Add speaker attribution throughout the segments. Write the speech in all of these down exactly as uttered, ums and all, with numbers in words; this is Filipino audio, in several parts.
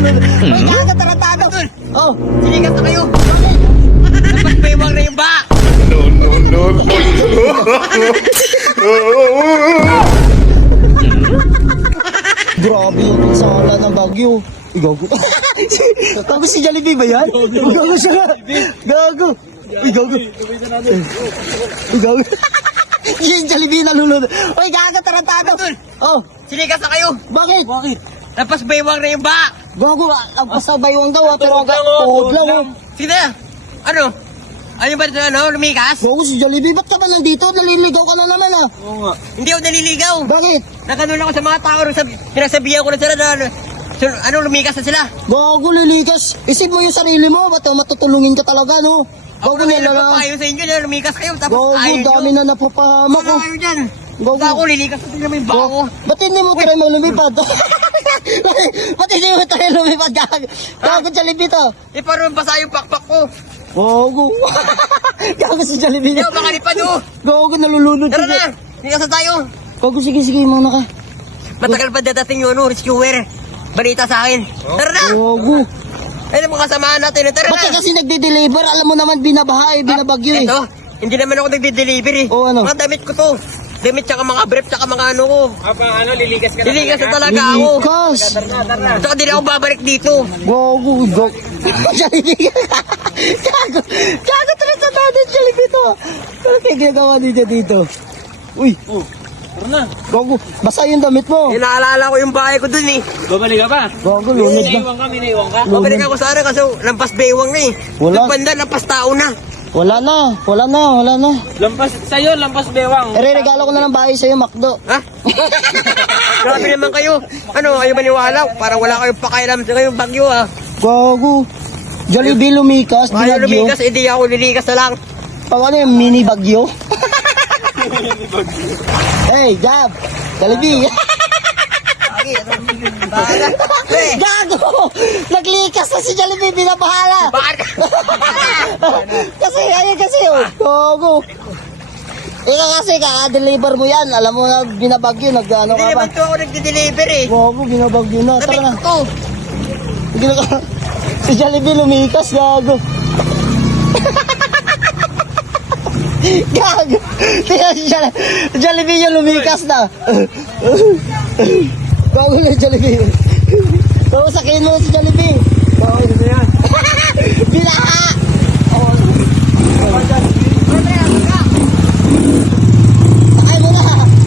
Speaker 1: nalulunod. Uy, gaga, tarantado. Oh,
Speaker 2: Sinigas na kayo.
Speaker 1: bakit?
Speaker 2: Napagbaywang na yung ba?
Speaker 3: No, no, no, no.
Speaker 1: Grabe yung pinsala ng Bagyo. Uy, gago. Gago si Jollibee ba yan? Uy, gago siya nga. Gago. Uy, gago. Uy, gago. Yung Jollibee nalulunod. Uy, gago, tarantado. Oh,
Speaker 2: Sinigas na kayo.
Speaker 1: bakit? Bakit?
Speaker 2: Napagbaywang na yung ba?
Speaker 1: Gago, ang pasabaywang daw. ah, Pero aga, tuhod lang. oh.
Speaker 2: Sige na. Ano? Ano ba ito, ano? Lumikas?
Speaker 1: Gago si Jollibee, ba't ka ba nandito? Naliligaw ka na naman ah.
Speaker 2: Hindi ako naliligaw.
Speaker 1: Bakit?
Speaker 2: Nakanoon ako sa mga tao. Sab- sinasabihan ko na sila na ano, so- ano, lumikas na sila.
Speaker 1: Gago, lilikas. Isip mo yung sarili mo. Ba't matutulungin ka talaga, no?
Speaker 2: Ako
Speaker 1: Gago,
Speaker 2: na
Speaker 1: nalala.
Speaker 2: nagpapayo sa inyo na lumikas kayo. Tapos
Speaker 1: Gago,
Speaker 2: ayaw
Speaker 1: dami
Speaker 2: nyo.
Speaker 1: na napapahamak
Speaker 2: Ano
Speaker 1: oh.
Speaker 2: kayo dyan?
Speaker 1: Gago.
Speaker 2: Ako, lilikas na sila may bako.
Speaker 1: Ba't hindi mo try maglumipad? Ba't hindi mo try lumipad? Gago, gago Jollibee to.
Speaker 2: Eh, parang basa yung pakpak ko.
Speaker 1: Gago. Gago si Jollibee.
Speaker 2: Hindi ako makalipad, oh.
Speaker 1: Gago, nalulunod.
Speaker 2: Tara
Speaker 1: si-
Speaker 2: na. Likas na tayo.
Speaker 1: Gago, sige, sige, muna ka.
Speaker 2: Matagal pa dadating yun, no? Rescuer. Balita sa akin. Tara na.
Speaker 1: Gago.
Speaker 2: Ayun ang mga kasamahan natin. eh. Tara
Speaker 1: Ba't ka
Speaker 2: na.
Speaker 1: kasi nagde-deliver? Alam mo naman, binabaha eh, binabagyo eh.
Speaker 2: Ito, hindi naman ako nagde-deliver eh.
Speaker 1: Oo, ano?
Speaker 2: Mga damit ko to. Damit tsaka mga brief tsaka mga ano ko.
Speaker 4: Apa, ano, liligas ka na
Speaker 2: Liligas na talaga ako.
Speaker 1: Lilikas.
Speaker 2: At saka di na ako babalik dito.
Speaker 1: Gago, gago. Jollibee. Gago. Gago talaga sa natin, Jollibee to. Ano kayo ginagawa dito dito? Uy,
Speaker 4: Tara na.
Speaker 1: gago. Basa yung damit mo.
Speaker 2: Eh, naalala ko yung bahay ko dun eh.
Speaker 4: Babalik ka pa?
Speaker 1: Gago, lunod na.
Speaker 4: Minaiwan ka, minaiwan ka.
Speaker 2: Babalik ako sana kasi lampas baywang na eh.
Speaker 1: Wala.
Speaker 2: Nagbanda, lampas tao na.
Speaker 1: Wala na, wala na, wala na.
Speaker 4: Lampas sa'yo, lampas bewang.
Speaker 1: Ere-regalo ko na ng bahay sa'yo, Macdo.
Speaker 2: Ha? Grabe naman kayo. Ano, ayaw maniwala? Parang wala kayong pakailam sa kayong bagyo ah.
Speaker 1: Gago. Jollibee lumikas,
Speaker 2: Ayaw
Speaker 1: binagyo.
Speaker 2: lumikas, edi ako lilikas na lang.
Speaker 1: Pag ano yung mini bagyo? Hey, Jab! Jollibee!
Speaker 2: Bahala. Eh,
Speaker 1: Gago! Naglikas na si Jollibee, binabahala!
Speaker 2: bakit?
Speaker 1: Kasi, ayun kasi oh. Gago! Ikaw kasi, kaka-deliver mo yan. Alam mo na, binabagyo, nag-ano
Speaker 2: Hindi
Speaker 1: ka pa.
Speaker 2: naman to ako nagde-deliver eh.
Speaker 1: Gago, binabagyo na. Tara
Speaker 2: Damit
Speaker 1: na.
Speaker 2: ko to.
Speaker 1: Sige na ka. Si Jollibee lumikas, gago. Gago. Tingnan si Joll- Jollibee yung lumikas na. Gago na yung Jollibee. Gago, sakin mo si Jollibee. Gago na yan. Binaha. Oh. Sakay mo na.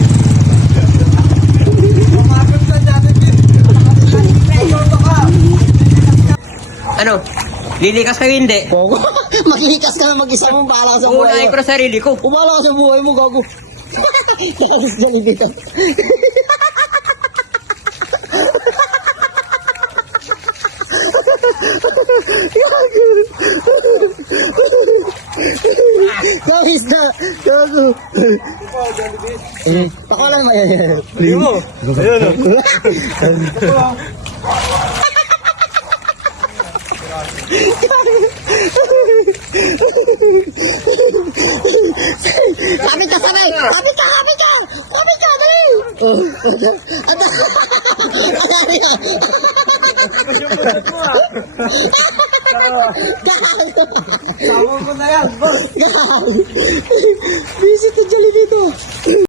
Speaker 2: Ano? Lilikas kayo hindi?
Speaker 1: Gago. Maglikas ka na mag-isa mo, bahala ka sa buhay
Speaker 2: Uunahin
Speaker 1: mo.
Speaker 2: ko na sarili ko.
Speaker 1: Umala ka sa buhay mo, gago. Gago si Jollibee to. Gago isda. Gago. Eh, pakawalan mo yan.
Speaker 4: Ayun mo. Ayun o.
Speaker 1: Kapit ka, sabay! Kapit ka, kapit ka! Kapit ka, dali! Oh, ata! Agari ka! Gago!
Speaker 4: Tawag ko na yan, boss.
Speaker 1: Gago! Visit to Jollibee to!